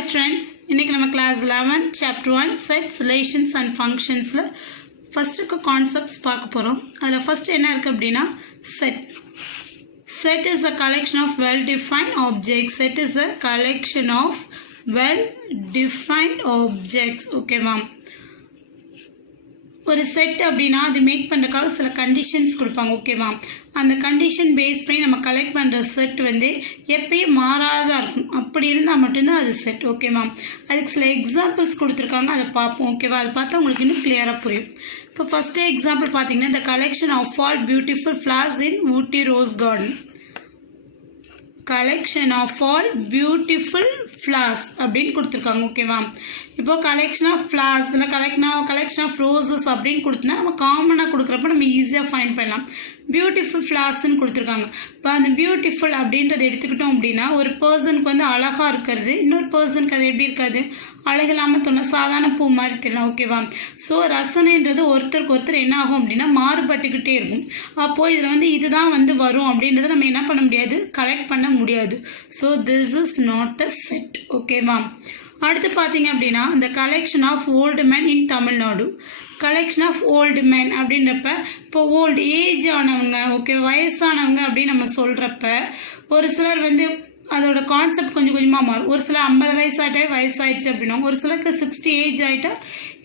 Hi students, இன்னைக்கு நம்ம class 11 chapter 1 sets, relations and functionsல first concepts பார்க்க போறோம். அதுல first என்ன இருக்கு அப்படினா set. Set is a collection of well-defined objects. Set is a collection of well-defined objects. Okay ma'am. ஒரு செட் அப்படின்னா அது மேக் பண்ணுறதுக்காக சில கண்டிஷன்ஸ் கொடுப்பாங்க. ஓகேவா, அந்த கண்டிஷன் பேஸ் பண்ணி நம்ம கலெக்ட் பண்ணுற செட் வந்து எப்பயும் மாறாதான் இருக்கும். அப்படி இருந்தால் மட்டும்தான் அது செட். ஓகேவா, அதுக்கு சில எக்ஸாம்பிள்ஸ் கொடுத்துருக்காங்க, அதை பார்ப்போம். ஓகேவா, அதை பார்த்தா உங்களுக்கு இன்னும் கிளியராக புரியும். இப்போ ஃபஸ்ட்டே எக்ஸாம்பிள் பார்த்தீங்கன்னா the collection of all beautiful flowers in Ooty Rose Garden. Collection of all beautiful flowers அப்படின்னு கொடுத்துருக்காங்க. ஓகேவா, இப்போ கலெக்ஷன் ஆஃப் ஃப்ளார்ஸ் இல்லை கலெக்ஷன் ஆஃப் ரோசஸ் அப்படின்னு கொடுத்தனா நம்ம காமனாக கொடுக்குறப்ப நம்ம ஈஸியாக ஃபைண்ட் பண்ணலாம். பியூட்டிஃபுல் ஃப்ளார்ஸ்ன்னு கொடுத்துருக்காங்க. இப்போ அந்த பியூட்டிஃபுல் அப்படின்றத எடுத்துக்கிட்டோம் அப்படின்னா ஒரு பர்சனுக்கு வந்து அழகாக இருக்கிறது, இன்னொரு பர்சனுக்கு அது எப்படி இருக்காது, அழகில்லாமல் தோணும், சாதாரண பூ மாதிரி தெரியலாம். ஓகேவா, ஸோ ரசனைன்றது ஒருத்தருக்கு ஒருத்தர் என்ன ஆகும் அப்படின்னா மாறுபட்டுக்கிட்டே இருக்கும். அப்போது இதில் வந்து இதுதான் வந்து வரும் அப்படின்றத நம்ம என்ன பண்ண முடியாது, கலெக்ட் பண்ண முடியாது. So this is not a set. ஓகேவா, அடுத்து பார்த்தீங்க அப்படின்னா இந்த collection of old man in Tamil Nadu. Collection of old man அப்படின்றப்ப இப்போ ஓல்டு ஏஜ் ஆனவங்க, ஓகே வயசானவங்க அப்படின்னு நம்ம சொல்கிறப்ப ஒரு சிலர் வந்து அதோட கான்செப்ட் கொஞ்சம் கொஞ்சமாக மாறும். ஒரு சில 50 வயசாகிட்டே வயசாகிடுச்சு அப்படின்னா, ஒரு சிலருக்கு 60 ஏஜ் ஆகிட்டா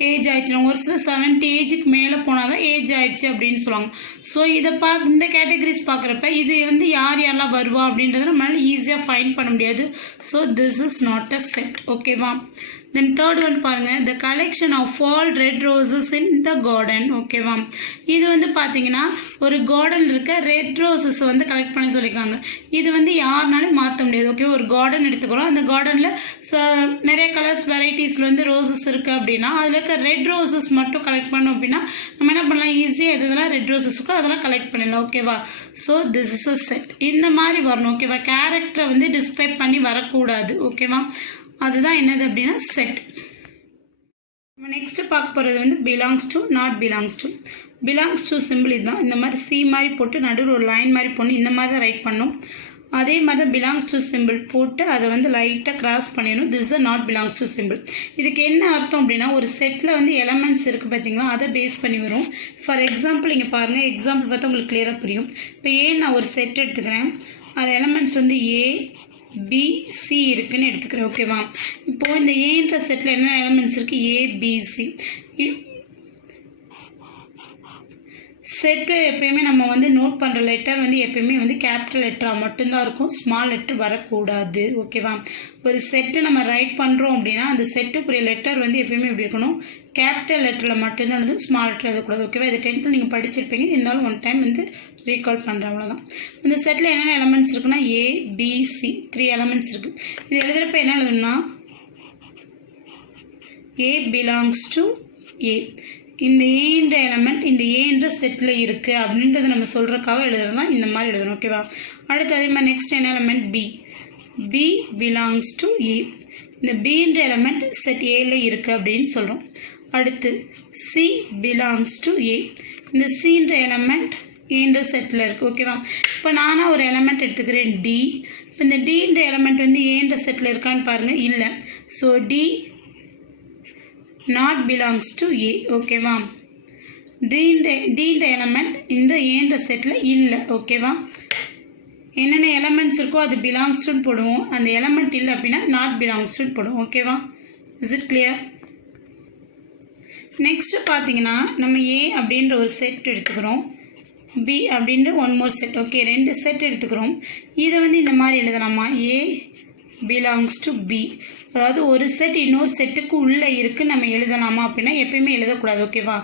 ஏஜ் ஆயிடுச்சு, ஒரு சில 70 ஏஜுக்கு மேலே போனால் தான் ஏஜ் ஆயிடுச்சு அப்படின்னு சொல்லுவாங்க. ஸோ இதை இந்த கேட்டகரிஸ் பார்க்குறப்ப இது வந்து யாரெல்லாம் வருவா அப்படின்றத நம்மளால ஈஸியாக ஃபைண்ட் பண்ண முடியாது. So this is not a set. ஓகேவா, தென் தேர்ட் ஒன் பாருங்கள், the collection of all red roses in the garden. ஓகேவா, இது வந்து பார்த்தீங்கன்னா ஒரு கார்டன் இருக்க ரெட் ரோசஸ் வந்து கலெக்ட் பண்ணி சொல்லியிருக்காங்க. இது வந்து யாருனாலும் மாற்ற முடியாது. ஓகே, ஒரு கார்டன் எடுத்துக்கிறோம், அந்த கார்டனில் நிறைய கலர்ஸ் வெரைட்டிஸில் வந்து ரோசஸ் இருக்குது அப்படின்னா அதில் இருக்க ரெட் ரோசஸ் மட்டும் கலெக்ட் பண்ணோம் அப்படின்னா நம்ம என்ன பண்ணலாம், ஈஸியாக எதுலாம் ரெட் ரோசஸ் இருக்கோ அதெல்லாம் கலெக்ட் பண்ணிடலாம். ஓகேவா, so this is a set. இந்த மாதிரி வரணும். ஓகேவா, கேரக்டரை வந்து டிஸ்கிரைப் பண்ணி வரக்கூடாது. ஓகேவா, அதுதான் என்னது அப்படின்னா செட். நம்ம நெக்ஸ்ட் பார்க்க போகிறது வந்து belongs to, not belongs to. Belongs to simple இதுதான். இந்த மாதிரி சி மாதிரி போட்டு நடுவில் ஒரு லைன் மாதிரி போடணும், இந்த மாதிரி தான் ரைட் பண்ணணும். அதே மாதிரி தான் பிலாங்ஸ் டு சிம்பிள் போட்டு அதை வந்து லைட்டாக கிராஸ் பண்ணிடணும். This is not belongs to simple. இதுக்கு என்ன அர்த்தம் அப்படின்னா ஒரு செட்டில் வந்து எலமெண்ட்ஸ் இருக்குது பார்த்தீங்களா, அதை பேஸ் பண்ணி வரும். ஃபார் எக்ஸாம்பிள் இங்கே பாருங்கள், எக்ஸாம்பிள் பார்த்தா உங்களுக்கு கிளியராக புரியும். இப்போ நான் ஒரு செட் எடுத்துக்கிறேன், அது எலமெண்ட்ஸ் வந்து ஏ பி சி இருக்குன்னு எடுத்துக்கிறேன். ஓகேவா, இப்போது இந்த ஏன்ற செட்டில் என்ன எலமெண்ட்ஸ் இருக்குது, ஏ பி சி. செட்டு எப்பயுமே நம்ம வந்து நோட் பண்ணுற லெட்டர் வந்து எப்பயுமே வந்து கேபிட்டல் லெட்டராக மட்டும்தான் இருக்கும், ஸ்மால் லெட்டர் வரக்கூடாது. ஓகேவா, ஒரு செட்டு நம்ம ரைட் பண்ணுறோம் அப்படின்னா அந்த செட்டுக்குரிய லெட்டர் வந்து எப்பயுமே எப்படி இருக்கணும், கேபிட்டல் லெட்டரில் மட்டும்தான் வந்து ஸ்மால் லெட்டர் எழுதக்கூடாது. ஓகேவா, இது 10th நீங்கள் படிச்சிருப்பீங்க, இருந்தாலும் ஒன் டைம் வந்து ரீகால் பண்ணுறேன், அவ்வளோதான். இந்த செட்டில் என்னென்ன எலமெண்ட்ஸ் இருக்குன்னா ஏ பி சி 3 எலமெண்ட்ஸ் இருக்குது. இது எழுதுகிறப்ப என்ன எழுதணும்னா ஏ பிலாங்ஸ் டு ஏ. இந்த ஏன்ற எலமெண்ட் இந்த ஏன்ற செட்டில் இருக்குது அப்படின்றத நம்ம சொல்கிறதுக்காக எழுதுறது தான் இந்த மாதிரி எழுதணும். ஓகேவா, அடுத்து அதே மாதிரி நெக்ஸ்ட் என்ன element B, B belongs to A. இந்த பின்ற எலமெண்ட் செட் ஏல இருக்குது அப்படின்னு சொல்கிறோம். அடுத்து சி பிலாங்ஸ் டு ஏ. இந்த சின்ற எலமெண்ட் ஏன்ற செட்டில் இருக்குது. ஓகேவா, இப்போ நானாக ஒரு எலமெண்ட் எடுத்துக்கிறேன் டி. இப்போ இந்த டின்ற எலமெண்ட் வந்து ஏன்ற செட்டில் இருக்கான்னு பாருங்கள், இல்லை. So D not belongs to A. ஓகேவா, டீன்ற எலமெண்ட் இந்த ஏன்ற செட்டில் இல்லை. ஓகேவா, என்னென்ன எலமெண்ட்ஸ் இருக்கோ அது பிலாங்ஸ் டு போடுவோம், அந்த எலமெண்ட் இல்லை அப்படின்னா நாட் பிலாங்ஸ் டு போடுவோம். ஓகேவா, இஸ் இட் கிளியர்? நெக்ஸ்ட் பார்த்தீங்கன்னா நம்ம ஏ அப்படின்ற ஒரு செட் எடுத்துக்கிறோம், பி அப்படின்ற one more set. Okay, 2 set எடுத்துக்கிறோம். இதை வந்து இந்த மாதிரி எழுதலாமா, ஏ பிலாங்ஸ் டு பி. அதாவது ஒரு செட் இன்னொரு செட்டுக்கு உள்ளே இருக்குது நம்ம எழுதலாமா அப்படின்னா எப்பயுமே எழுதக்கூடாது. ஓகேவா,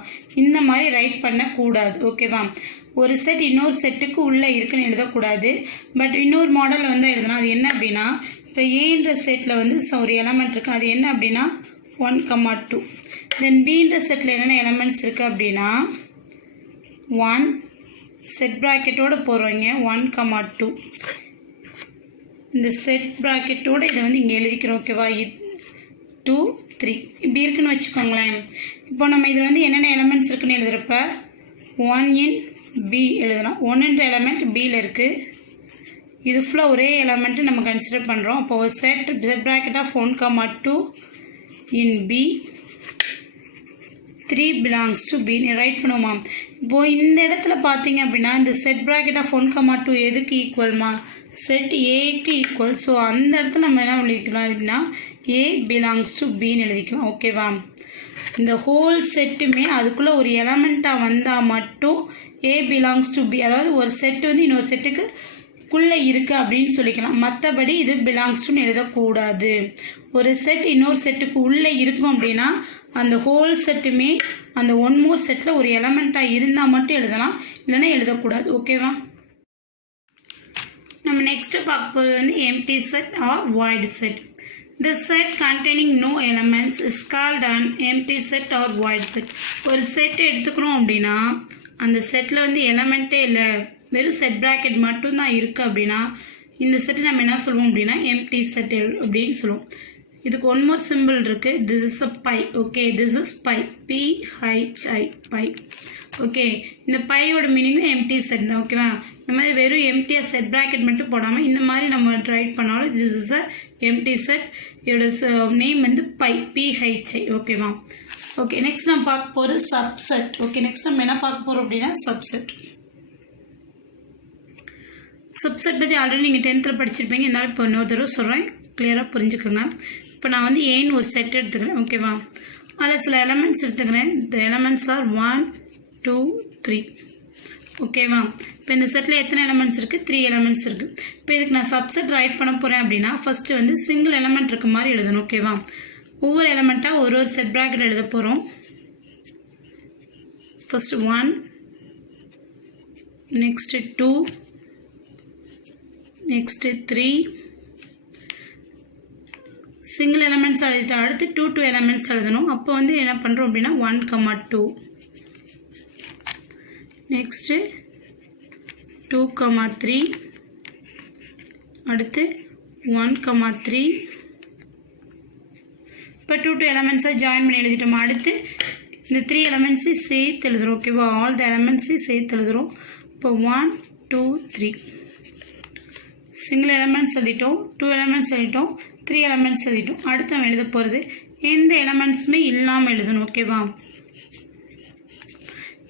இந்த மாதிரி ரைட் பண்ணக்கூடாது. ஓகேவா, ஒரு செட் இன்னொரு செட்டுக்கு உள்ளே இருக்குன்னு எழுதக்கூடாது. பட் இன்னொரு மாடலில் வந்து எழுதணும். அது என்ன அப்படின்னா இப்போ ஏன்ற செட்டில் வந்து ஒரு எலமெண்ட் இருக்குது, அது என்ன அப்படின்னா 1, 2. தென் பின்ற செட்டில் என்னென்ன எலமெண்ட்ஸ் இருக்குது அப்படின்னா 1 செட் ப்ராக்கெட்டோடு போடுறவங்க 1, 2. இந்த செட் ப்ராக்கெட்டோடு இதை வந்து இங்கே எழுதிக்கிறோம். ஓகேவா, 2 3 இப்படி இருக்குன்னு வச்சுக்கோங்களேன். இப்போ நம்ம இதில் வந்து என்னென்ன எலமெண்ட்ஸ் இருக்குன்னு எழுதுகிறப்ப 1 in B எழுதலாம். 1ன்ற எலமெண்ட் பியில் இருக்குது, இது ஃபுல்லாக ஒரே எலமெண்ட்டு நம்ம கன்சிடர் பண்ணுறோம். அப்போ ஒரு set bracket of 1, 2 in B 3 belongs to B right பண்ணுவோமா. இப்போது இந்த இடத்துல பார்த்தீங்க அப்படின்னா இந்த செட் bracket of 1, 2 எதுக்கு ஈக்குவல்மா, செட் ஏக்கு ஈக்குவல். ஸோ அந்த இடத்துல நம்ம என்ன எழுதிக்கலாம் அப்படின்னா A belongs to Bன்னு எழுதிக்கலாம். ஓகேவா. இந்த ஹோல் செட்டுமே அதுக்குள்ளே ஒரு எலமெண்ட்டாக வந்தால் மட்டும் A belongs to B, அதாவது ஒரு செட்டு வந்து இன்னொரு செட்டுக்கு குள்ளே இருக்குது அப்படின்னு சொல்லிக்கலாம். மற்றபடி இது பிலாங்ஸ் டுன்னு எழுதக்கூடாது. ஒரு செட் இன்னொரு செட்டுக்கு உள்ளே இருக்கும் அப்படின்னா அந்த ஹோல் செட்டுமே அந்த ஒன் மோர் செட்டில் ஒரு எலமெண்ட்டாக இருந்தால் மட்டும் எழுதலாம், இல்லைன்னா எழுதக்கூடாது. ஓகேவா. நம்ம நெக்ஸ்ட்டு பார்க்க போகிறது வந்து எம்டி செட் ஆர் void செட். The set containing no elements is called an empty set or void set. ஒரு செட் எடுத்துக்கிறோம் அப்படின்னா அந்த செட்டில் வந்து எலமெண்ட்டே இல்லை, வெறும் செட் ப்ராக்கெட் மட்டும்தான் இருக்குது அப்படின்னா இந்த செட்டை நம்ம என்ன சொல்லுவோம் அப்படின்னா எம்டி செட் அப்படின்னு சொல்லுவோம். இதுக்கு ஒன் மோர் சிம்பிள் இருக்குது. This is a phi. Okay, this is phi, PHI phi. ஓகே, இந்த பையோட மீனிங்கும் எம்டி செட் தான். ஓகேவா. இந்த மாதிரி வெறும் எம்டியாக செட் ப்ராக்கெட் மட்டும் போடாமல் இந்த மாதிரி நம்ம ரைட் பண்ணாலும் this is a empty set. இதோட நேம் வந்து பை, PHI. ஓகேவா. ஓகே, நெக்ஸ்ட் நம்ம பார்க்க போகிறது சப்செட். ஓகே, நெக்ஸ்ட் நம்ம என்ன பார்க்க போகிறோம் அப்படின்னா சப்செட். சப்செட் பற்றி ஆல்ரெடி நீங்கள் 10th படிச்சிருப்பீங்க. இருந்தாலும் இப்போ இன்னொரு தடவை சொல்கிறேன், கிளியராக புரிஞ்சுக்கோங்க. இப்போ நான் வந்து ஏன்னு ஒரு செட் எடுத்துக்கிறேன். ஓகேவா. அதில் சில எலமெண்ட்ஸ் எடுத்துக்கிறேன். த எலமெண்ட்ஸ் ஆர் 1, 2, 3. ஓகேவா. இப்போ இந்த செட்டில் எத்தனை எலமெண்ட்ஸ் இருக்குது, 3 எலமெண்ட்ஸ் இருக்குது. இப்போ இதுக்கு நான் சப்செட் ரைட் பண்ண போகிறேன் அப்படின்னா ஃபஸ்ட்டு வந்து சிங்கிள் எலமெண்ட் இருக்க மாதிரி எழுதணும். ஓகேவா. ஒவ்வொரு எலமெண்ட்டாக ஒரு செட் ப்ராக்கெட் எழுத போகிறோம். First 1, next 2, next 3. Single elements எழுதிட்டு அடுத்து 2 எலமெண்ட்ஸ் எழுதணும். அப்போ வந்து என்ன பண்ணுறோம் அப்படின்னா 1, 2, நெக்ஸ்ட்டு 2, 3, அடுத்து 1, 3. இப்போ 2 எலமெண்ட்ஸை ஜாயின் பண்ணி எழுதிட்டோம். அடுத்து இந்த 3 எலமெண்ட்ஸையும் சேர்த்து எழுதுகிறோம். ஓகேவா. ஆல் த எலமெண்ட்ஸையும் சேர்த்து எழுதுகிறோம். இப்போ 1, 2, 3 சிங்கிள் எலமெண்ட்ஸ் எழுதிட்டோம், 2 எலமெண்ட்ஸ் எழுதிட்டோம், 3 எலமெண்ட்ஸ் எழுதிட்டோம். அடுத்து நம்ம எழுத போகிறது எந்த எலமெண்ட்ஸுமே இல்லாமல் எழுதணும். ஓகேவா.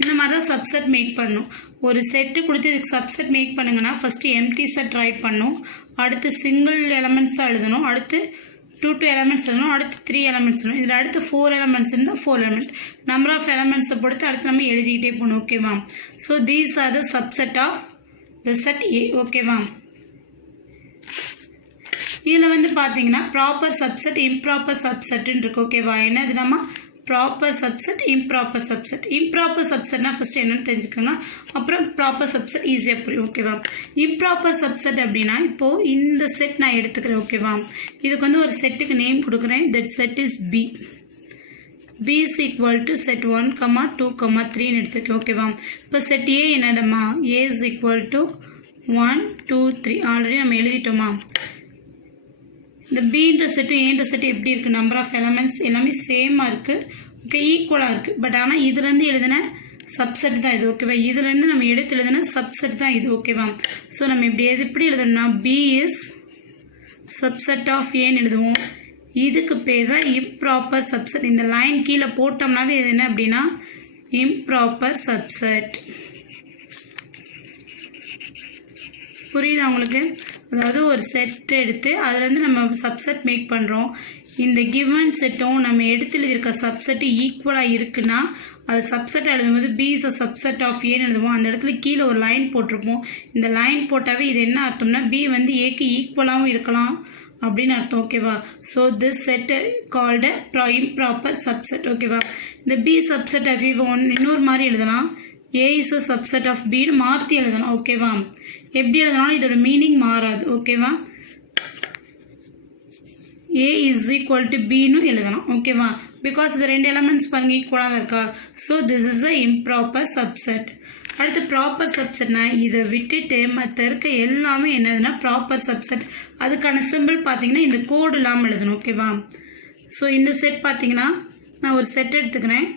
இந்த மாதிரி தான் சப்செட் மேக் பண்ணணும். ஒரு செட்டு கொடுத்து இதுக்கு சப்செட் மேக் பண்ணுங்கன்னா ஃபஸ்ட்டு எம்டி செட் ரைட் பண்ணணும், அடுத்து சிங்கிள் எலமெண்ட்ஸாக எழுதணும், அடுத்து 2 எலமெண்ட்ஸ் எழுதணும், அடுத்து 3 எலமெண்ட்ஸ் எழுதணும். இதில் அடுத்து 4 எலமெண்ட்ஸ் இருந்தால் 4 எலமெண்ட் நம்பர் ஆஃப் எலமெண்ட்ஸை பொறுத்து அடுத்து நம்ம எழுதிக்கிட்டே போகணும். ஓகேவா. So these are the subset of the set A. ஓகேவா. இதில் வந்து பார்த்தீங்கன்னா ப்ராப்பர் சப்செட், இம்ப்ராப்பர் சப்செட்டுன்னு இருக்கு. ஓகேவா. என்னது நம்ம proper subset, improper subset. Improper சப்செட்னா ஃபஸ்ட்டு என்னென்னு தெரிஞ்சுக்கோங்க, அப்புறம் ப்ராப்பர் சப்செட் ஈஸியாக புரியும். ஓகேவா. இம்ப்ராப்பர் சப்செட் அப்படின்னா இப்போது இந்த செட் நான் எடுத்துக்கிறேன். ஓகேவா. இதுக்கு வந்து ஒரு செட்டுக்கு நேம் கொடுக்குறேன். That set is B. B is equal to set 1, 2, 3 எடுத்துக்கேன். ஓகேவா. இப்போ செட் ஏ என்னடமா, A is equal to 1, 2, 3 already நம்ம எழுதிட்டோமா. இந்த பின்ற செட்டு ஏன்ற செட்டு எப்படி இருக்குது, நம்பர் ஆஃப் எலமெண்ட்ஸ் எல்லாமே சேமாக இருக்குது. ஓகே, ஈக்குவலாக இருக்குது. பட் ஆனால் இதுலேருந்து எழுதின சப்செட் தான் இது. ஓகேவா. இதுலேருந்து நம்ம எடுத்து எழுதின சப்செட் தான் இது. ஓகேவா. ஸோ நம்ம எப்படி எழுதணும்னா பி இஸ் சப்செட் ஆஃப் ஏன்னு எழுதுவோம். இதுக்கு பேர் தான் இம்ப்ராப்பர் சப்செட். இந்த லைன் கீழே போட்டோம்னாவே இது என்ன அப்படின்னா இம்ப்ராப்பர் சப்செட். புரியுதா உங்களுக்கு. அதாவது ஒரு செட் எடுத்து அதுலேருந்து நம்ம சப்செட் மேக் பண்ணுறோம். இந்த கிவன் செட்டும் நம்ம எடுத்து எழுதியிருக்க சப்செட்டு ஈக்குவலாக இருக்குன்னா அது சப்செட் எழுதும்போது B is a subset of ஏன்னு எழுதுவோம். அந்த இடத்துல கீழே ஒரு லைன் போட்டிருப்போம். இந்த லைன் போட்டாவே இது என்ன அர்த்தம்னா பி வந்து ஏக்கு ஈக்குவலாகவும் இருக்கலாம் அப்படின்னு அர்த்தம். ஓகேவா. So this set called improper subset. ஓகேவா. இந்த பி சப்செட் ஆஃப் இன்னொரு மாதிரி எழுதலாம், ஏ இஸ் அ சப்செட் ஆஃப் பின்னு மாற்றி எழுதலாம். ஓகேவா. எப்படி எழுதனாலும் இதோட மீனிங் மாறாது. ஓகேவா. ஏ இஸ் ஈக்குவல் டு பின்னு எழுதலாம். ஓகேவா. பிகாஸ் இது 2 எலமெண்ட்ஸ் பாருங்க ஈக்குவலாக தான் இருக்கா. So this is a improper subset. அடுத்து ப்ராப்பர் சப்செட்னா இதை விட்டுட்டு மற்ற இருக்க எல்லாமே என்னதுன்னா ப்ராப்பர் சப்செட். அதுக்கான சிம்பிள் பார்த்தீங்கன்னா இந்த கோடு இல்லாமல் எழுதணும். ஓகேவா. ஸோ இந்த செட் பார்த்தீங்கன்னா நான் ஒரு செட் எடுத்துக்கிறேன்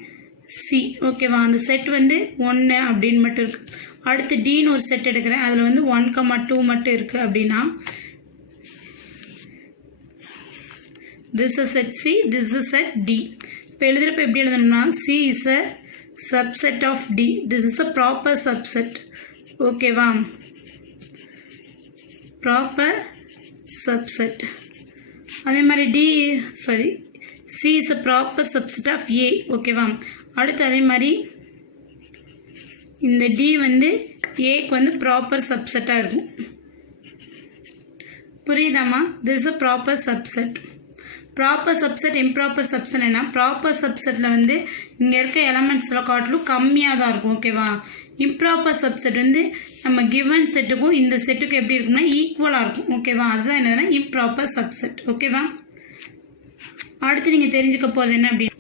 சி. ஓகேவா. அந்த செட் வந்து 1 அப்படின்னு மட்டும் இருக்குது. அடுத்து டின்னு ஒரு செட் எடுக்கிறேன். அதில் வந்து 1, 2 மட்டும் இருக்குது அப்படின்னா this is set C, this is set D. இப்போ எழுதுகிறப்ப எப்படி எழுதணும்னா C is a subset of D. This is a proper subset. ஓகேவா, ப்ராப்பர் சப்செட். அதே மாதிரி C is a proper subset of A. ஓகேவா, அடுத்து அதே மாதிரி இந்த D வந்து Aக்கு வந்து ப்ராப்பர் சப்செட்டாக இருக்கும். புரியுதாம்மா? this is a proper subset. Proper subset improper subset என்ன? ப்ராப்பர் சப்செட்டில் வந்து இங்கே இருக்க எலமெண்ட்ஸில் காட்டிலும் கம்மியாக தான் இருக்கும். ஓகேவா, இம்ப்ராப்பர் சப்செட் வந்து நம்ம கிவன் செட்டுக்கும் இந்த செட்டுக்கும் எப்படி இருக்கும்னா ஈக்குவலாக இருக்கும். ஓகேவா, அதுதான் என்னதுன்னா இம்ப்ராப்பர் சப்செட். ஓகேவா, அடுத்து நீங்கள் தெரிஞ்சுக்க போகிறது என்ன அப்படின்னு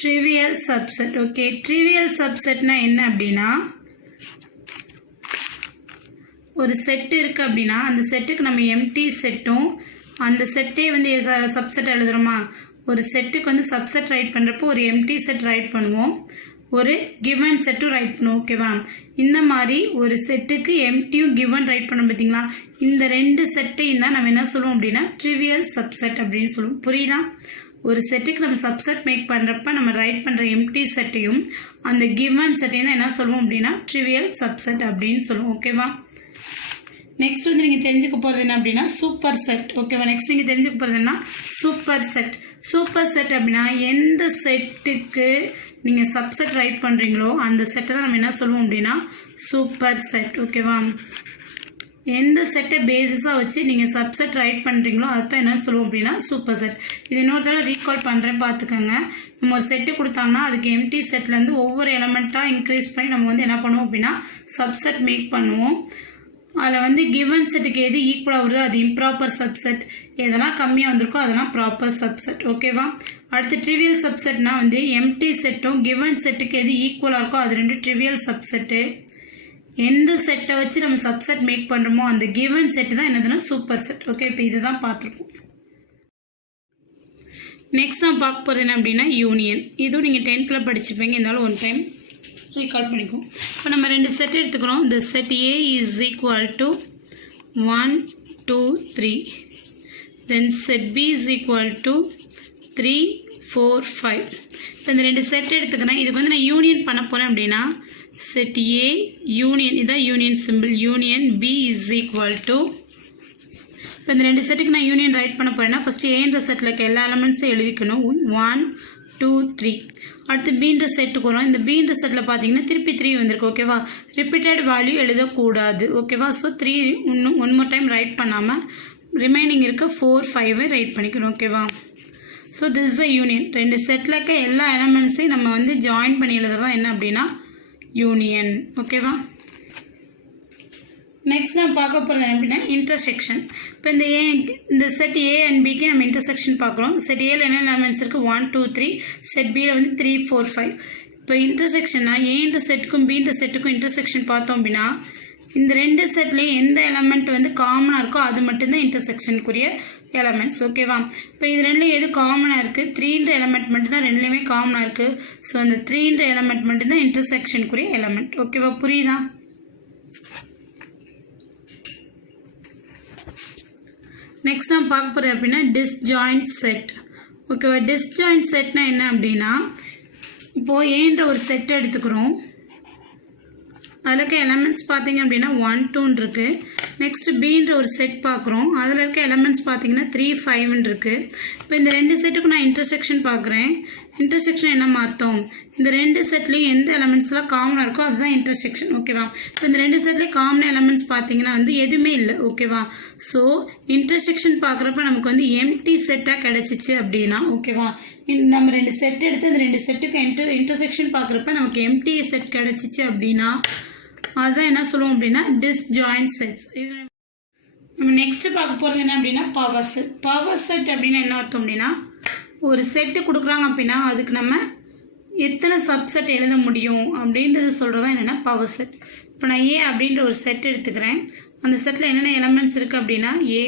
ட்ரிவியல் சப்செட். ஓகே, ட்ரிவியல் சப்செட்னா என்ன அப்படின்னா ஒரு செட்டு இருக்குது அப்படின்னா அந்த செட்டுக்கு நம்ம எம்டி செட்டும் அந்த செட்டே வந்து சப்செட் எழுதுகிறோமா, ஒரு செட்டுக்கு வந்து சப்செட் ரைட் பண்ணுறப்போ ஒரு எம்டி செட் ரைட் பண்ணுவோம், ஒரு கிவன் செட்டும் ரைட் பண்ணுவோம். ஓகேவா, இந்த மாதிரி ஒரு செட்டுக்கு எம்டியும் கிவன் ரைட் பண்ணோம் பார்த்தீங்களா, இந்த 2 செட்டையும் தான் நம்ம என்ன சொல்லுவோம் அப்படின்னா ட்ரிவியல் சப்செட் அப்படின்னு சொல்லுவோம். புரியுதா? ஒரு செட்டுக்கு நம்ம சப்செட் மேக் பண்ணுறப்ப நம்ம ரைட் பண்ணுற எம்டி செட்டையும் அந்த கிவன் செட்டையும் தான் என்ன சொல்லுவோம் அப்படின்னா ட்ரிவியல் சப்செட் அப்படின்னு சொல்லுவோம். ஓகேவா, நெக்ஸ்ட் வந்து நீங்கள் தெரிஞ்சுக்க போகிறது என்ன அப்படின்னா சூப்பர் செட். ஓகேவா, நெக்ஸ்ட் நீங்கள் தெரிஞ்சுக்க போகிறது என்ன சூப்பர் செட். சூப்பர் செட் அப்படின்னா எந்த செட்டுக்கு நீங்கள் சப்செட் ரைட் பண்ணுறீங்களோ அந்த செட்டை தான் நம்ம என்ன சொல்லுவோம் அப்படின்னா சூப்பர் செட். ஓகேவா, எந்த செட்டை பேசிஸாக வச்சு நீங்கள் சப்செட் ரைட் பண்ணுறீங்களோ அதுதான் என்ன சொல்லுவோம் அப்படின்னா சூப்பர் செட். இது இன்னொரு தடவை ரீகால் பண்ணுறேன் பார்த்துக்கோங்க. நம்ம ஒரு செட்டு கொடுத்தாங்கன்னா அதுக்கு எம்டி செட்லேருந்து ஒவ்வொரு எலமெண்ட்டாக இன்க்ரீஸ் பண்ணி நம்ம வந்து என்ன பண்ணுவோம் அப்படின்னா சப்செட் மேக் பண்ணுவோம். அதில் வந்து கிவன் செட்டுக்கு எது ஈக்குவலாக வருதோ அது இம்ப்ராப்பர் சப்செட், எதெல்லாம் கம்மியாக வந்திருக்கோ அதெல்லாம் ப்ராப்பர் சப்செட். ஓகேவா, அடுத்து ட்ரிவியல் சப்செட்னா வந்து எம்டி செட்டும் கிவன் செட்டுக்கு எது ஈக்குவலாக இருக்கோ அது 2 ட்ரிவியல் சப்செட்டு. எந்த செட்டை வச்சு நம்ம சப்செட் மேக் பண்ணுறோமோ அந்த கிவன் செட்டு தான் என்னதுன்னா சூப்பர் செட். ஓகே, இப்போ இதை தான் பார்த்துருக்கோம். நெக்ஸ்ட் நான் பார்க்க போகிறது என்ன அப்படின்னா யூனியன். இதுவும் நீங்கள் 10th படிச்சிருப்பீங்க, இருந்தாலும் ஒன் டைம் ரீகால் பண்ணிக்கும். இப்போ நம்ம 2 செட் எடுத்துக்கிறோம். இந்த set A is equal to 1, 2, 3. Then set B is equal to 3, 4, 5. இப்போ இந்த 2 செட் எடுத்துக்கிறேன். இதுக்கு வந்து நான் யூனியன் பண்ண போகிறேன் அப்படின்னா செட் A யூனியன், இதான் union simple, union B is equal to. இப்போ இந்த 2 செட்டுக்கு நான் யூனியன் ரைட் பண்ண போகிறேன்னா ஃபஸ்ட்டு ஏன்ற செட்டில் இருக்க எல்லா எலமெண்ட்ஸும் எழுதிக்கணும். 1, 2, 3. அடுத்து பீன்ற செட்டுக்கு வரும். இந்த பீன்ற செட்டில் பார்த்தீங்கன்னா திருப்பி 3 வந்திருக்கு. ஓகேவா, ரிப்பீட்டட் வேல்யூ எழுதக்கூடாது. ஓகேவா, ஸோ 3 இன்னும் 1 more டைம் ரைட் பண்ணாமல் ரிமைனிங் இருக்க 4, 5 ரைட் பண்ணிக்கணும். ஓகேவா, so this is the union. 2 settle இருக்க எல்லா எலமெண்ட்ஸையும் நம்ம வந்து ஜாயின் பண்ணி எழுதுறதான் என்ன அப்படின்னா யூனியன். ஓகேவா, நெக்ஸ்ட் நம்ம பார்க்க போகிறது என்ன அப்படின்னா இன்டர்செக்ஷன். இப்போ இந்த செட் A அண்ட் பிக்கு நம்ம இன்டர்செக்ஷன் பார்க்குறோம். செட் ஏல என்ன எலமெண்ட்ஸ் இருக்குது 1, 2, 3. செட் பியில் வந்து 3, 4, 5. இப்போ இன்டர்செக்ஷன்னா ஏன்ற செட்டுக்கும் பீன்ற செட்டுக்கும் இன்டர்செக்ஷன் பார்த்தோம் அப்படின்னா இந்த 2 செட்லேயும் எந்த எலமெண்ட் வந்து காமனாக இருக்கோ அது மட்டும்தான் இன்டர்செக்ஷனுக்குரிய எலமெண்ட்ஸ். ஓகேவா, இப்போ இது 2லையும் எது காமனாக இருக்குது 3ன்ற எலமெண்ட் மட்டும்தான் 2லையுமே காமனாக இருக்குது. ஸோ அந்த 3ன்ற எலமெண்ட் மட்டும்தான் இன்டர்செக்ஷனுக்குரிய எலமெண்ட். ஓகேவா, புரியுதா? நெக்ஸ்ட் நம்ம பார்க்க போகிறது அப்படின்னா டிஸ்ஜாயிண்ட் செட். ஓகேவா, டிஸ்ஜாயிண்ட் செட்னா என்ன அப்படின்னா இப்போது ஏன்ற ஒரு செட் எடுத்துக்கிறோம். அதில் இருக்க எலமெண்ட்ஸ் பார்த்தீங்க அப்படின்னா 1, 2 இருக்குது. நெக்ஸ்ட் பீன்ற ஒரு செட் பார்க்குறோம். அதில் இருக்க எலமெண்ட்ஸ் பார்த்தீங்கன்னா 3, 5 இருக்குது. இப்போ இந்த 2 செட்டுக்கும் நான் இன்டர்செக்ஷன் பார்க்குறேன். இன்டர்செக்ஷன் என்ன அர்த்தம்? இந்த 2 செட்லேயும் எந்த எலமெண்ட்ஸ்லாம் காமனாக இருக்கோ அதுதான் இன்டர்செக்ஷன். ஓகேவா, இப்போ இந்த 2 செட்லேயும் காமன் எலமெண்ட்ஸ் பார்த்தீங்கன்னா வந்து எதுவுமே இல்லை. ஓகேவா, ஸோ இன்டர்செக்ஷன் பார்க்குறப்ப நமக்கு வந்து எம்டி செட்டாக கிடச்சிச்சு அப்படின்னா ஓகேவா, நம்ம 2 செட் எடுத்து அந்த 2 செட்டுக்கு இன்டர்செக்ஷன் பார்க்குறப்ப நமக்கு எம்டி செட் கிடச்சிச்சு அப்படின்னா அதுதான் என்ன சொல்லுவோம் அப்படின்னா டிஸ்ஜாயிண்ட் செட்ஸ். இது நம்ம நெக்ஸ்ட் பார்க்க போகிறது என்ன அப்படின்னா பவர் செட். பவர் செட் அப்படின்னா என்ன அர்த்தம் அப்படின்னா ஒரு செட்டு கொடுக்குறாங்க அப்படின்னா அதுக்கு நம்ம எத்தனை சப்செட் எழுத முடியும் அப்படின்றது சொல்கிறது தான் என்னென்னா பவர் செட். இப்போ நான் ஏ அப்படின்ற ஒரு செட் எடுத்துக்கிறேன். அந்த செட்டில் என்னென்ன எலமெண்ட்ஸ் இருக்குது அப்படின்னா A,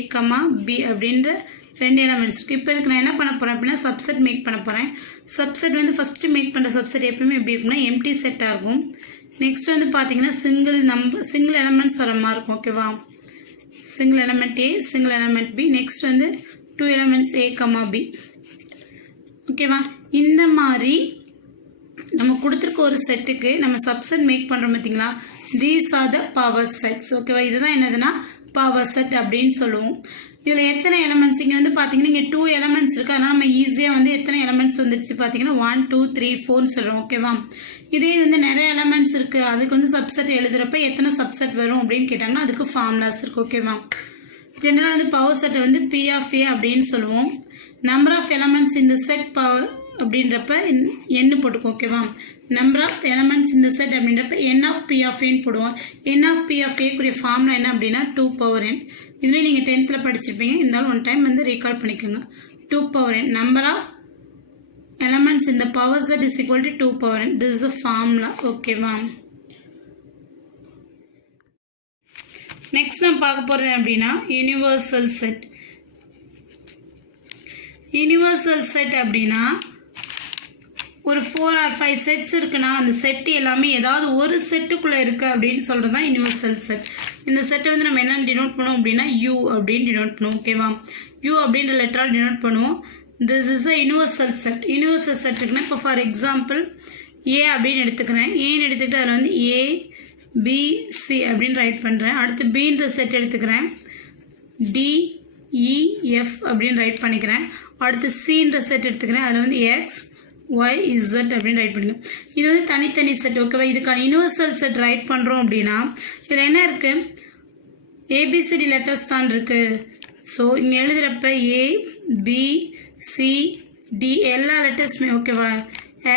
B அப்படின்ற 2 எலமெண்ட்ஸ் இருக்குது. இப்போ இதுக்கு நான் என்ன பண்ண போகிறேன் அப்படின்னா சப்செட் மேக் பண்ண போகிறேன். சப்செட் வந்து ஃபஸ்ட்டு மேக் பண்ணுற சப்செட் எப்பவுமே எப்படி இருக்குன்னா எம்டி செட்டாக இருக்கும். நெக்ஸ்ட் வந்து பார்த்தீங்கன்னா சிங்கிள் எலமெண்ட்ஸ் வர மாதிரி இருக்கும். ஓகேவா, சிங்கிள் எலமெண்ட் ஏ, சிங்கிள் எலமெண்ட் பி, நெக்ஸ்ட் வந்து 2 எலமெண்ட்ஸ் ஏ கமா பி. ஓகேவா, இந்த மாதிரி நம்ம கொடுத்துருக்க ஒரு செட்டுக்கு நம்ம சப்செட் மேக் பண்ணுறோம் பார்த்தீங்களா, these are the power sets. ஓகேவா, இதுதான் என்னதுன்னா பவர் செட் அப்படின்னு சொல்லுவோம். இதில் எத்தனை எலமெண்ட்ஸ் இங்கே வந்து பார்த்தீங்கன்னா இங்கே 2 எலமெண்ட்ஸ் இருக்குது. அதனால் நம்ம ஈஸியாக வந்து எத்தனை எலமெண்ட்ஸ் வந்துருச்சு பார்த்தீங்கன்னா 1 2 3 4ன்னு சொல்கிறோம். ஓகேவா, இதே வந்து நிறைய எலமெண்ட்ஸ் இருக்குது, அதுக்கு வந்து சப்செட் எழுதுகிறப்ப எத்தனை சப்செட் வரும் அப்படின்னு கேட்டாங்கன்னா அதுக்கு ஃபார்முலாஸ் இருக்குது. ஓகேவா, ஜென்ரலாக வந்து பவர் செட்டை வந்து பி ஆஃப் ஏ அப்படின்னு சொல்லுவோம். நம்பர் ஆஃப் எலமெண்ட்ஸ் இந்த செட் பவர் அப்படின்றப்ப என்னு போட்டுக்கும். ஓகேவா, நம்பர் ஆஃப் எலமெண்ட்ஸ் இந்த செட் அப்படின்றப்ப என் ஆஃப் பி ஆஃப் ஏன்னு போடுவோம். என் ஆஃப் பி ஆஃப் ஏக்குரிய ஃபார்முலா என்ன அப்படின்னா 2 பவர் n. இதுலேயும் நீங்கள் 10th படிச்சிருப்பீங்க, இருந்தாலும் ஒன் டைம் வந்து ரீகால் பண்ணிக்கோங்க. 2 power n, number of elements இந்த power set is equal to 2 power n. This is a formula. ஓகேவா, நெக்ஸ்ட் நான் பார்க்க போகிறது அப்படின்னா யூனிவர்சல் செட். யூனிவர்சல் செட் அப்படின்னா ஒரு 4 or 5 செட்ஸ் இருக்குன்னா அந்த செட்டு எல்லாமே ஏதாவது ஒரு செட்டுக்குள்ளே இருக்குது அப்படின்னு சொல்கிறது தான் யூனிவர்சல் செட். இந்த செட்டை வந்து நம்ம என்னென்னு டினோட் பண்ணுவோம் அப்படின்னா யூ அப்படின்னு டினோட் பண்ணுவோம். ஓகேவா, யூ அப்படின்ற லெட்டரால் டினோட் பண்ணுவோம். This is a universal set. Universal set இருக்குன்னா இப்போ ஃபார் எக்ஸாம்பிள் ஏ அப்படின்னு எடுத்துக்கிறேன். ஏன்னு எடுத்துக்கிட்டு அதில் வந்து ஏ பி சி அப்படின்னு ரைட் பண்ணுறேன். அடுத்து பின்ற செட் எடுத்துக்கிறேன், டி இ எஃப் அப்படின்னு ரைட் பண்ணிக்கிறேன். அடுத்து சின்ற செட் எடுத்துக்கிறேன், அதில் வந்து எக்ஸ் ஒய் இசட் அப்படின்னு ரைட் பண்ணிக்கிறேன். இது வந்து தனித்தனி செட். ஓகேவா, இதுக்கான யூனிவர்சல் செட் ரைட் பண்ணுறோம் அப்படின்னா இதில் என்ன இருக்குது, ஏபிசிடி லெட்டர்ஸ் தான் இருக்குது. ஸோ இங்கே எழுதுகிறப்ப ஏ பி சி டி எல்லா லெட்டர்ஸுமே. ஓகேவா,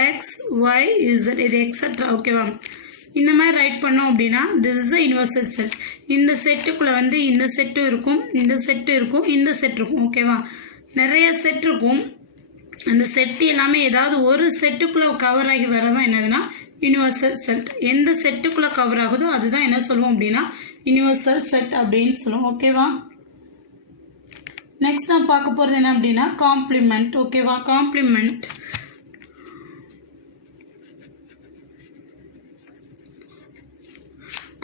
எக்ஸ் ஒய் இசட் இது எக்ஸட்ரா. ஓகேவா, இந்த மாதிரி ரைட் பண்ணோம் அப்படின்னா this is a universal set. இந்த செட்டுக்குள்ளே வந்து இந்த செட்டும் இருக்கும், இந்த செட்டு இருக்கும், இந்த செட் இருக்கும். ஓகேவா, நிறைய செட் இருக்கும். அந்த செட்டு எல்லாமே ஏதாவது ஒரு செட்டுக்குள்ளே கவர் ஆகி வரதான் என்னதுன்னா யூனிவர்சல் செட். எந்த செட்டுக்குள்ளே கவர் ஆகுதோ அதுதான் என்ன சொல்லுவோம் அப்படின்னா யூனிவர்சல் செட் அப்படின்னு சொல்லுவோம். ஓகேவா, நெக்ஸ்ட் நான் பார்க்க போகிறது என்ன அப்படின்னா காம்ப்ளிமெண்ட். ஓகேவா, காம்ப்ளிமெண்ட்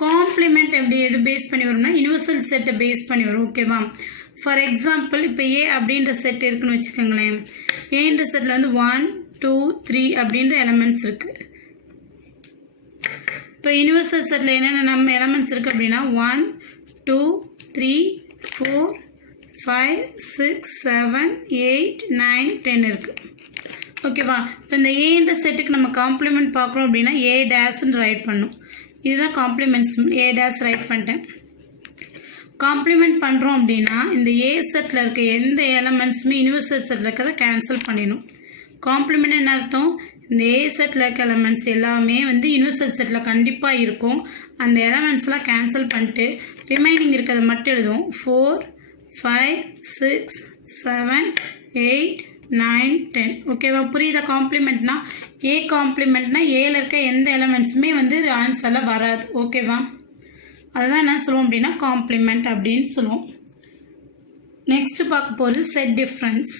காம்ப்ளிமெண்ட் எப்படி எது பேஸ் பண்ணி வரும்னா யூனிவர்சல் செட்டை பேஸ் பண்ணி வரும். ஓகேவா, ஃபார் எக்ஸாம்பிள் இப்போ ஏ அப்படின்ற செட் இருக்குன்னு வச்சுக்கோங்களேன். ஏன்ற செட்டில் வந்து 1 2 3 அப்படின்ற எலமெண்ட்ஸ் இருக்குது. இப்போ யூனிவர்சல் செட்டில் என்னென்ன நம்ம எலமெண்ட்ஸ் இருக்குது அப்படின்னா 1 2 3 4 5 6 7 8 9 10 இருக்குது. ஓகேவா, இப்போ இந்த ஏன்ற செட்டுக்கு நம்ம காம்ப்ளிமெண்ட் பார்க்குறோம் அப்படின்னா ஏ டேஷ்ன்னு ரைட் பண்ணும். இதுதான் காம்ப்ளிமெண்ட்ஸ். ஏ டேஷ் ரைட் பண்ணிட்டேன். காம்ப்ளிமெண்ட் பண்ணுறோம் அப்படின்னா இந்த ஏ செட்டில் இருக்க எந்த எலமெண்ட்ஸுமே யூனிவர்சல் செட்டில் இருக்கிறத கேன்சல் பண்ணிடணும். காம்ப்ளிமெண்ட் என்ன அர்த்தம், இந்த ஏ செட்டில் இருக்க எலமெண்ட்ஸ் எல்லாமே வந்து யூனிவர்சல் செட்டில் கண்டிப்பாக இருக்கும். அந்த எலமெண்ட்ஸ்லாம் கேன்சல் பண்ணிட்டு ரிமைனிங் இருக்கிறத மட்டும் எழுதுவோம். 4 5 6 7 8 9 10. ஓகேவா, புரியுதா? காம்ப்ளிமெண்ட்னா ஏ காம்ப்ளிமெண்ட்னா ஏல இருக்க எந்த எலமெண்ட்ஸுமே வந்து ஆன்சரில் வராது. ஓகேவா, அதுதான் என்ன சொல்லுவோம் அப்படின்னா காம்ப்ளிமெண்ட் அப்படின்னு சொல்லுவோம். நெக்ஸ்ட் பார்க்க போகிறது செட் டிஃப்ரென்ஸ்.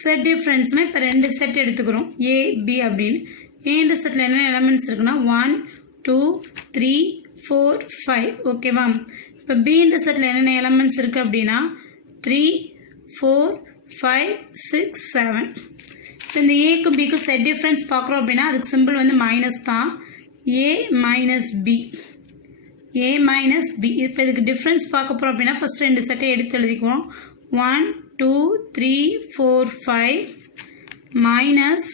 செட் டிஃப்ரென்ஸ்னால் இப்போ 2 செட் எடுத்துக்கிறோம் ஏ பி அப்படின்னு. ஏன்ற செட்டில் என்ன எலமெண்ட்ஸ் இருக்குன்னா 1 2 3 4 5. ஓகேவா, இப்போ பின்ற செட்டில் என்னென்ன எலமெண்ட்ஸ் இருக்குது அப்படின்னா 3 4 5 6 7. இப்போ இந்த ஏக்கும் பிக்கும் செட் டிஃப்ரென்ஸ் பார்க்குறோம் அப்படின்னா அதுக்கு சிம்பிள் வந்து மைனஸ் தான். ஏ மைனஸ் பி, ஏ மைனஸ் பி. இப்போ இதுக்கு டிஃப்ரென்ஸ் பார்க்க போகிறோம் அப்படின்னா ஃபஸ்ட்டு 2 செட்டை எடுத்து எழுதிக்குவோம். 1 2 3 4 5 மைனஸ்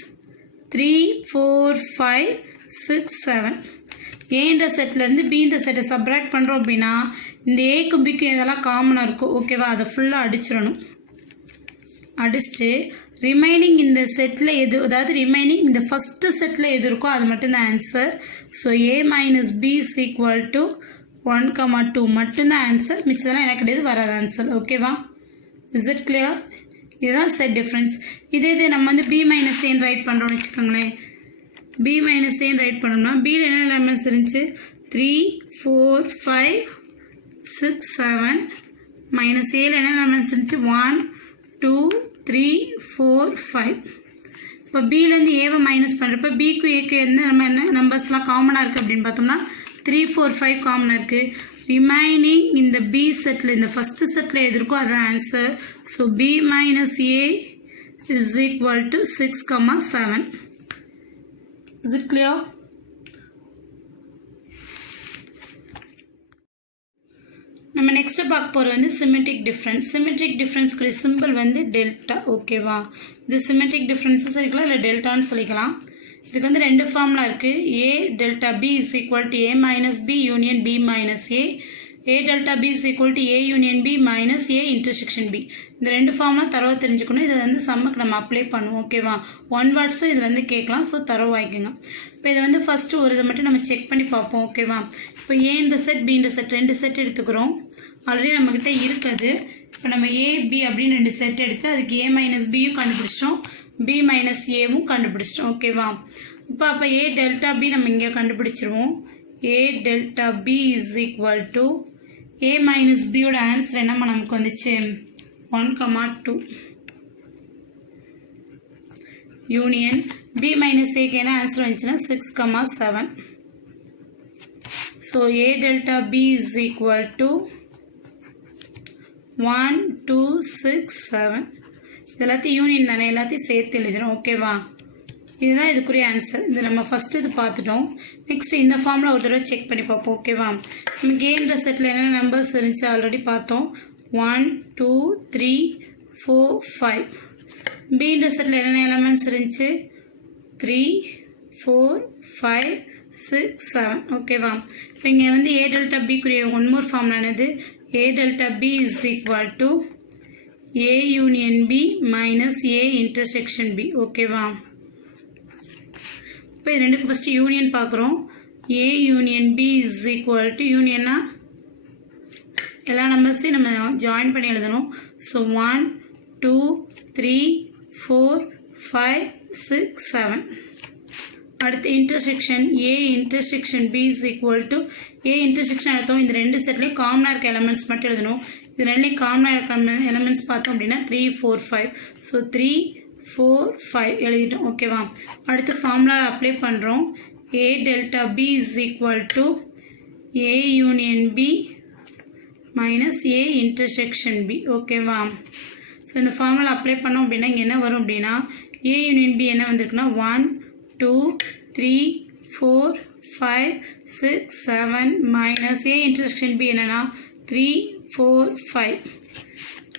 3 4 5 6 7. ஏன்ற செட்லேருந்து பின்ற செட்டை சப்ராக்ட் பண்ணுறோம் அப்படின்னா இந்த ஏக்கும் பிக்கும் இதெல்லாம் காமனாக இருக்கும். ஓகேவா, அதை ஃபுல்லாக அடிச்சிடணும். அடிச்சுட்டு ரிமைனிங் இந்த செட்டில் எது, அதாவது ரிமைனிங் இந்த ஃபஸ்ட்டு செட்டில் எது இருக்கோ அது மட்டும்தான் answer. So A minus B is equal to 1,2 மட்டும்தான் ஆன்சர். மிச்சதெல்லாம் எனக்கு கிடையாது, வராது ஆன்சர். ஓகேவா, இஸ் இட் கிளியர்? இதுதான் செட் டிஃப்ரென்ஸ். இதே நம்ம வந்து பி மைனஸ் ஏன்னு ரைட் பண்ணுறோம்னு வச்சுக்கோங்களேன். பி மைனஸ் ஏன்னு ரைட் பண்ணோம்னா பியில் என்ன எலமெண்ட்ஸ் இருந்துச்சு, 3 4 5 6 7 மைனஸ் ஏல என்ன நம்பர்ஸ் இருந்துச்சு 1 2 3 4 5. இப்போ பிலேருந்து ஏவை மைனஸ் பண்ணுறப்ப பிக்கு ஏக்கு எந்த நம்பர்ஸ்லாம் காமனாக இருக்குது அப்படின்னு பார்த்தோம்னா 3 4 5 காமனாக இருக்குது. ரிமைனிங் இந்த பி செட்டில் இந்த ஃபஸ்ட்டு செட்டில் எது இருக்கோ அதுதான் answer. So B minus A is equal to 6, 7. Is it clear? நம்ம நெக்ஸ்ட்டு பார்க்க போகிறது வந்து சிமெட்ரிக் டிஃப்ரென்ஸ். சிமெட்ரிக் டிஃப்ரென்ஸ்க்குரிய சிம்பிள் வந்து டெல்டா. ஓகேவா? இது சிமெட்ரிக் டிஃப்ரென்ஸும் சொல்லிக்கலாம், இல்லை டெல்டான்னு சொல்லிக்கலாம். இதுக்கு வந்து ரெண்டு ஃபார்முலா இருக்குது. A delta B is equal to A minus B union B minus A. A delta B is equal to A union B minus A intersection B. இந்த ரெண்டு ஃபார்முலா தரவை தெரிஞ்சுக்கணும். இதை வந்து சம்முக்கு நம்ம அப்ளை பண்ணுவோம். ஓகேவா? 1 வேர்ட்ஸும் இதில் வந்து கேட்கலாம். ஸோ தரவாய்க்குங்க. இப்போ இதை வந்து ஃபஸ்ட்டு ஒரு இதை மட்டும் நம்ம செக் பண்ணி பார்ப்போம். ஓகேவா? இப்போ ஏன்ற செட் பின்ற செட் ரெண்டு செட் எடுத்துக்கிறோம். ஆல்ரெடி நம்மக்கிட்ட இருக்குது. இப்போ நம்ம ஏ பி அப்படின்னு ரெண்டு செட் எடுத்து அதுக்கு ஏ மைனஸ் பியும் கண்டுபிடிச்சிட்டோம், பி மைனஸ் ஏவும் கண்டுபிடிச்சிட்டோம். ஓகேவா? அப்போ ஏ டெல்டா பி நம்ம இங்கே கண்டுபிடிச்சிருவோம். A delta B is equal to A minus பியோட ஆன்சர் என்னம்மா நமக்கு வந்துச்சு 1, 2 யூனியன் பி மைனஸ் ஏக்கு என்ன ஆன்சர் வந்துச்சுன்னா 6, 7. So A delta B is equal to 1 2 6 7. இது எல்லாத்தையும் யூனியன் தானே, எல்லாத்தையும் சேர்த்து எழுதுகிறோம். ஓகேவா? இதுதான் இதுக்குரிய ஆன்சர். இது நம்ம ஃபஸ்ட்டு இது பார்த்துட்டோம். நெக்ஸ்ட் இந்த ஃபார்மில் ஒரு தடவை செக் பண்ணி பார்ப்போம். ஓகேவா? நமக்கு ஏன்ற செட்டில் என்னென்ன நம்பர்ஸ் இருந்துச்சு ஆல்ரெடி பார்த்தோம். 1 2 3 4 5. பின்ற செட்டில் என்னென்ன எலமெண்ட்ஸ் இருந்துச்சு 3 4 5 6 7. ஓகேவா? இப்போ இங்கே வந்து ஏ டெல்டா பிக்குரிய ஒன் மோர் ஃபார்முலா என்னது? A delta B is equal to A union B minus A intersection B. ஓகேவா? இப்போ இது ரெண்டுக்கு ஃபஸ்ட்டு யூனியன் பார்க்குறோம். A union B is equal to யூனியன்னா எல்லா நம்பர்ஸையும் நம்ம ஜாயின் பண்ணி எழுதணும். ஸோ 1 2 3 4 5 6 7. அடுத்து intersection A intersection B is equal to A intersection எடுத்தோம். இந்த ரெண்டு செட்லேயும் காமனாக இருக்க எலமெண்ட்ஸ் மட்டும் எழுதணும். இது ரெண்டுலேயும் காமனாக இருக்க எலமெண்ட்ஸ் பார்த்தோம் அப்படின்னா 3 4 5. ஸோ 3 4 5 எழுதிட்டோம். ஓகேவா? அடுத்து ஃபார்முலா அப்ளை பண்ணுறோம். A delta B is equal to A union B minus A intersection B. ஓகேவா? ஸோ இந்த ஃபார்முலா அப்ளை பண்ணோம் அப்படின்னா இங்கே என்ன வரும் அப்படின்னா ஏ யூனியன் பி என்ன வந்திருக்குன்னா 1 2 3 4 5 6 7 மைனஸ் ஏ இன்டர்செக்ஷன் பி என்னன்னா 3 4 5.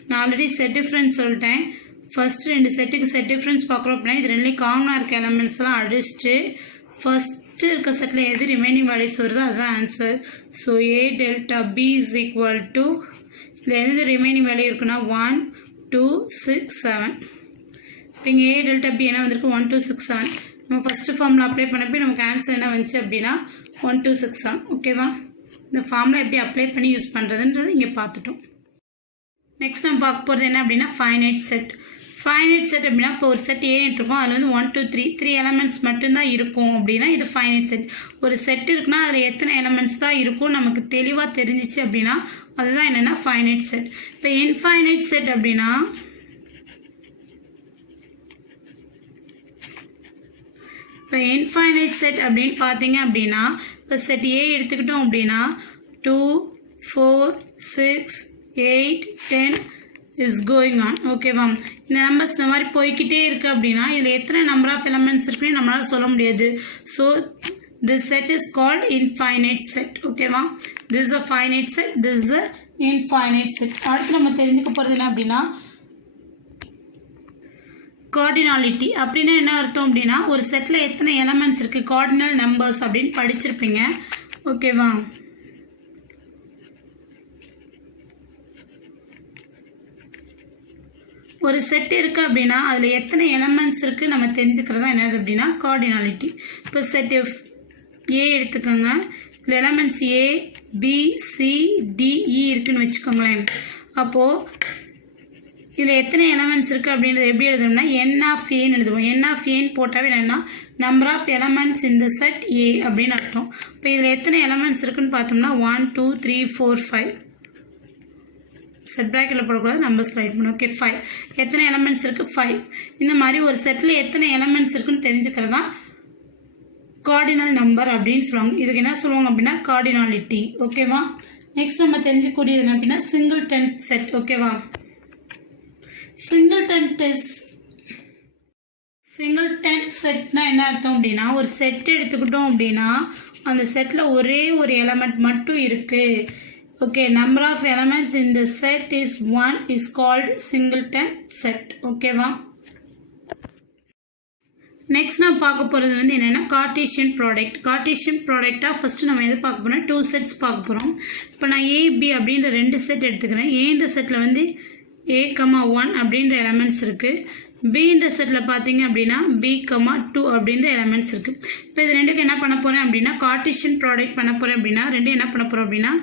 நான் ஆல்ரெடி செட் டிஃப்ரென்ஸ் சொல்லிட்டேன். ஃபஸ்ட்டு ரெண்டு செட்டுக்கு செட் டிஃப்ரென்ஸ் பார்க்குறோம் அப்படின்னா இது ரெண்டுலேயும் காமனாக இருக்க எலமெண்ட்ஸ்லாம் அடிச்சுட்டு ஃபஸ்ட்டு இருக்க செட்டில் எது ரிமைனிங் வேல்யூஸ் வருதோ அதுதான் answer. So A delta B is equal to இதில் எது ரிமைனிங் வேல்யூ இருக்குன்னா 1 2 6 7. இப்போ இங்கே ஏ டெல்டா பி என்ன வந்திருக்கு 1 2 6 7. நம்ம ஃபஸ்ட்டு ஃபார்முலா அப்ளை பண்ணப்போ நமக்கு ஆன்சர் என்ன வந்துச்சு அப்படின்னா 1 2 6 7. ஓகேவா? இந்த ஃபார்முலா எப்படி அப்ளை பண்ணி யூஸ் பண்ணுறதுன்றது இங்கே பார்த்துட்டோம். நெக்ஸ்ட் நம்ம பார்க்க போகிறது என்ன அப்படின்னா ஃபைனைட் செட். ஃபைனைட் செட் அப்படின்னா இப்போ ஒரு செட் ஏ எடுத்துருக்கோம். அதில் வந்து 1 2 3 எலமெண்ட்ஸ் மட்டும்தான் இருக்கும் அப்படின்னா இது ஃபைனைட் செட். ஒரு செட் இருக்குன்னா அதில் எத்தனை எலமெண்ட்ஸ் தான் இருக்கும் நமக்கு தெளிவாக தெரிஞ்சிச்சு அப்படின்னா அதுதான் என்னென்னா ஃபைனைட் செட். இப்போ இன்ஃபைனைட் செட் அப்படின்னா இப்போ இன்ஃபைனைட் செட் அப்படின்னு பார்த்தீங்க அப்படின்னா இப்போ செட் ஏ எடுத்துக்கிட்டோம் அப்படின்னா 2 4 6 8 10 இஸ் கோயிங் ஆன். ஓகேவா? இந்த நம்பர்ஸ் இந்த மாதிரி போய்கிட்டே இருக்குது அப்படின்னா இதில் எத்தனை நம்பர் ஆஃப் எலமெண்ட்ஸ் இருக்குன்னு நம்மளால் சொல்ல முடியாது. So this set is called infinite set. ஓகேவா? this is a finite set, this is a infinite set. அடுத்து நம்ம தெரிஞ்சுக்க போகிறது என்ன அப்படின்னா கார்டினாலிட்டி அப்படின்னா என்ன அர்த்தம் அப்படின்னா ஒரு செட்டில் எத்தனை எலமெண்ட்ஸ் இருக்குது கார்டினல் நம்பர்ஸ் அப்படின்னு படிச்சிருப்பீங்க. ஓகேவா? ஒரு செட் இருக்குது அப்படின்னா அதில் எத்தனை எலமெண்ட்ஸ் இருக்குது நம்ம தெரிஞ்சுக்கிறது தான் என்னது அப்படின்னா கார்டினாலிட்டி. இப்போ செட் ஏ எடுத்துக்கோங்க. இதில் எலமெண்ட்ஸ் ஏ பி சி டி இ இருக்குன்னு வச்சுக்கோங்களேன். அப்போது இதில் எத்தனை எலமெண்ட்ஸ் இருக்குது அப்படின்றது எப்படி எழுதணும்னா n of aன்னு எழுதுவோம். n of aன்னு போட்டாவே என்னென்னா நம்பர் ஆஃப் எலமெண்ட்ஸ் இந்த செட் ஏ அப்படின்னு அர்த்தம். இப்போ இதில் எத்தனை எலமெண்ட்ஸ் இருக்குன்னு பார்த்தோம்னா 1 2 3 4 5. செட் ப்ராக்கெட்டில் போடக்கூடாது, நம்பர்ஸ் ரைட் பண்ணணும். ஓகே 5. எத்தனை எலமெண்ட்ஸ் இருக்குது 5. இந்த மாதிரி ஒரு செட்டில் எத்தனை எலமெண்ட்ஸ் இருக்குன்னு தெரிஞ்சுக்கிறது தான் கார்டினல் நம்பர் அப்படின்னு சொல்லுவாங்க. இதுக்கு என்ன சொல்லுவாங்க அப்படின்னா கார்டினாலிட்டி. ஓகேவா. நெக்ஸ்ட் நம்ம தெரிஞ்சுக்கூடியது என்ன அப்படின்னா சிங்கிள்டன் செட். ஓகேவா. சிங்கிள்டன் செட்னா என்ன அர்த்தம் அப்படின்னா ஒரு செட் எடுத்துக்கிட்டோம் அப்படின்னா அந்த செட்டில் ஒரே ஒரு எலமெண்ட் மட்டும் இருக்குது. Okay, number of elements in the set is 1 is called singleton set. ஓகேவா. நெக்ஸ்ட் நம்ம பார்க்க போகிறது வந்து என்னென்னா கார்ட்டீசியன் ப்ராடக்ட். கார்ட்டீசியன் ப்ராடக்டாக ஃபஸ்ட்டு நம்ம எது பார்க்க போகிறோம் 2 செட்ஸ் பார்க்க போகிறோம். இப்போ நான் ஏ பி அப்படின்ற 2 செட் எடுத்துக்கிறேன். ஏன்ற செட்டில் வந்து a, 1 அப்படின்ற எலமெண்ட்ஸ் இருக்குது. பின்ற செட்டில் பார்த்தீங்க அப்படின்னா b, 2 அப்படின்ற எலமெண்ட்ஸ் இருக்குது. இப்போ இது ரெண்டுக்கு என்ன பண்ண போகிறேன் அப்படின்னா கார்ட்டீசியன் ப்ராடக்ட் பண்ண போகிறேன் அப்படின்னா ரெண்டும் என்ன பண்ண போகிறோம் அப்படின்னா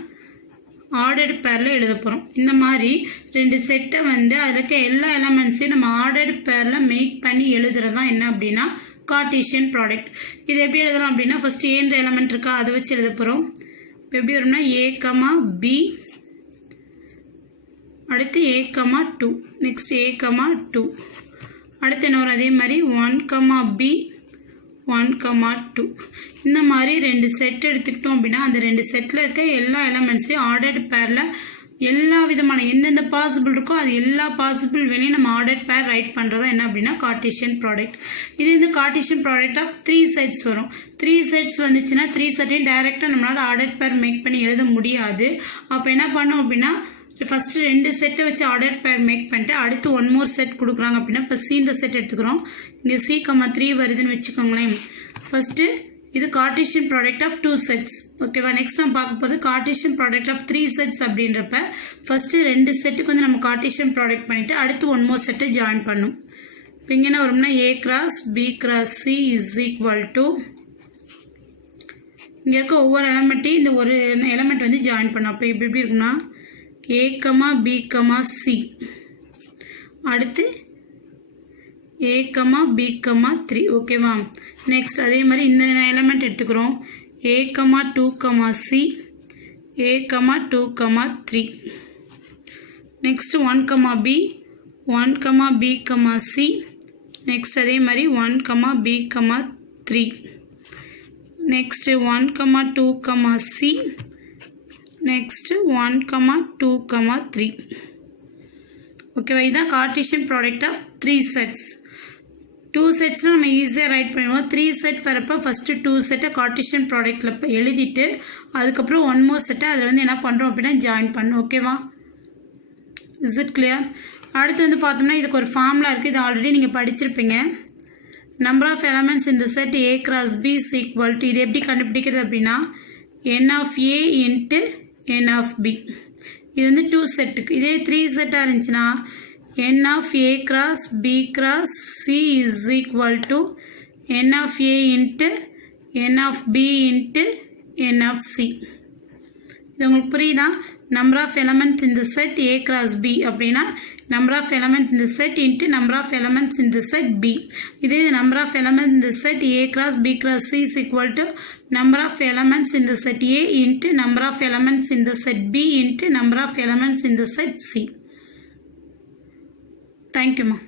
ஆர்டர்டு பேரில் எழுத போகிறோம். இந்த மாதிரி 2 செட்டை வந்து அதில் இருக்க எல்லா எலமெண்ட்ஸையும் நம்ம ஆர்டர்டு பேரில் மேக் பண்ணி எழுதுறது தான் என்ன அப்படின்னா கார்ட்டீசியன் ப்ராடக்ட். இது எப்படி எழுதலாம் அப்படின்னா ஃபஸ்ட்டு ஏன்ற எலமெண்ட் இருக்கா அதை வச்சு எழுத போகிறோம். இப்போ எப்படி வரும்னா a, b, அடுத்து a, 2, நெக்ஸ்ட் a, 2, அடுத்து என்ன வரும் அதே மாதிரி 1, b, 1, 2. இந்த மாதிரி 2 செட் எடுத்துக்கிட்டோம் அப்படின்னா அந்த 2 செட்டில் இருக்க எல்லா எலமெண்ட்ஸையும் ஆர்டர்டு பேரில் எல்லா விதமான எந்தெந்த பாசிபிள் இருக்கோ அது எல்லா பாசிபிள் வேலையும் நம்ம ஆர்டர்ட் பேர் ரைட் பண்ணுறதா என்ன அப்படின்னா கார்ட்டீசியன் ப்ராடக்ட். இது இந்த கார்ட்டீசியன் ப்ராடக்ட் ஆஃப் 3 செட்ஸ் வரும். 3 செட்ஸ் வந்துச்சுன்னா 3 செட்டையும் டைரெக்டாக நம்மளால் ஆர்டர்ட் பேர் மேக் பண்ணி எழுத முடியாது. அப்போ என்ன பண்ணோம் அப்படின்னா ஃபஸ்ட்டு 2 செட்டை வச்சு ஆர்டர் பேர் மேக் பண்ணிட்டு அடுத்து 1 மோர் செட் கொடுக்குறாங்க அப்படின்னா இப்போ சீன்ற செட் எடுத்துக்கிறோம். இங்கே c, 3 வருதுன்னு வச்சுக்கோங்களேன். ஃபஸ்ட்டு இது கார்ட்டீசியன் ப்ராடக்ட் ஆஃப் 2 செட்ஸ். ஓகேவா. நெக்ஸ்ட் நம்ம பார்க்க போது கார்ட்டீசியன் ப்ராடக்ட் ஆஃப் 3 செட்ஸ் அப்படின்றப்ப ஃபஸ்ட்டு 2 செட்டுக்கு வந்து நம்ம கார்ட்டீசியன் ப்ராடக்ட் பண்ணிவிட்டு அடுத்து 1 மோர் செட்டை ஜாயின் பண்ணும். இப்போ இங்கே என்ன வரும்னா a cross b cross c is equal to இங்கே இருக்க ஒவ்வொரு எலமெண்ட்டையும் இந்த ஒரு எலமெண்ட் வந்து ஜாயின் பண்ணும். அப்போ இப்போ எப்படி இருக்குன்னா a, b, c, அடுத்து a, b, 3. ஓகேவா. நெக்ஸ்ட் அதே மாதிரி இந்த எலமெண்ட் எடுத்துக்கிறோம் a, 2, c, a, 2, 3. Next 1, b, 1, b, c, next அதே மாதிரி 1, b, 3. Next 1, 2, c, next 1, 2, 3. ஓகேவா. இதுதான் கார்ட்டீசியன் ப்ராடக்ட் ஆஃப் 3 செட்ஸ். 2 செட்ஸ்னால் நம்ம ஈஸியாக ரைட் பண்ணுவோம். 3 செட் வரப்போ ஃபஸ்ட்டு 2 செட்டை கார்ட்டீசியன் ப்ராடக்ட்டில் எழுதிட்டு அதுக்கப்புறம் 1 மோர் செட்டை அதில் வந்து என்ன பண்ணுறோம் அப்படின்னா ஜாயின் பண்ணணும். ஓகேவா. Is it clear. அடுத்து வந்து பார்த்தோம்னா இதுக்கு ஒரு ஃபார்முலா இருக்குது. இது ஆல்ரெடி நீங்கள் படிச்சிருப்பீங்க. நம்பர் ஆஃப் எலமெண்ட்ஸ் இந்த set a cross b is equal to இது எப்படி கண்டுபிடிக்கிறது அப்படின்னா n of a into n of b. இது வந்து 2 செட்டுக்கு. இதே 3 செட்டாக இருந்துச்சுன்னா n of a cross b cross c is equal to n of a into n of b into n of c. இது உங்களுக்கு புரியுதா. நம்பர் ஆஃப் எலமெண்ட்ஸ் இந்த செட் a cross b அப்படின்னா number of elements in the set into number of elements in the set b. இதே number of elements in the set a cross b cross c is equal to number of elements in the set a into number of elements in the set b into number of elements in the set c. Thank you, ma.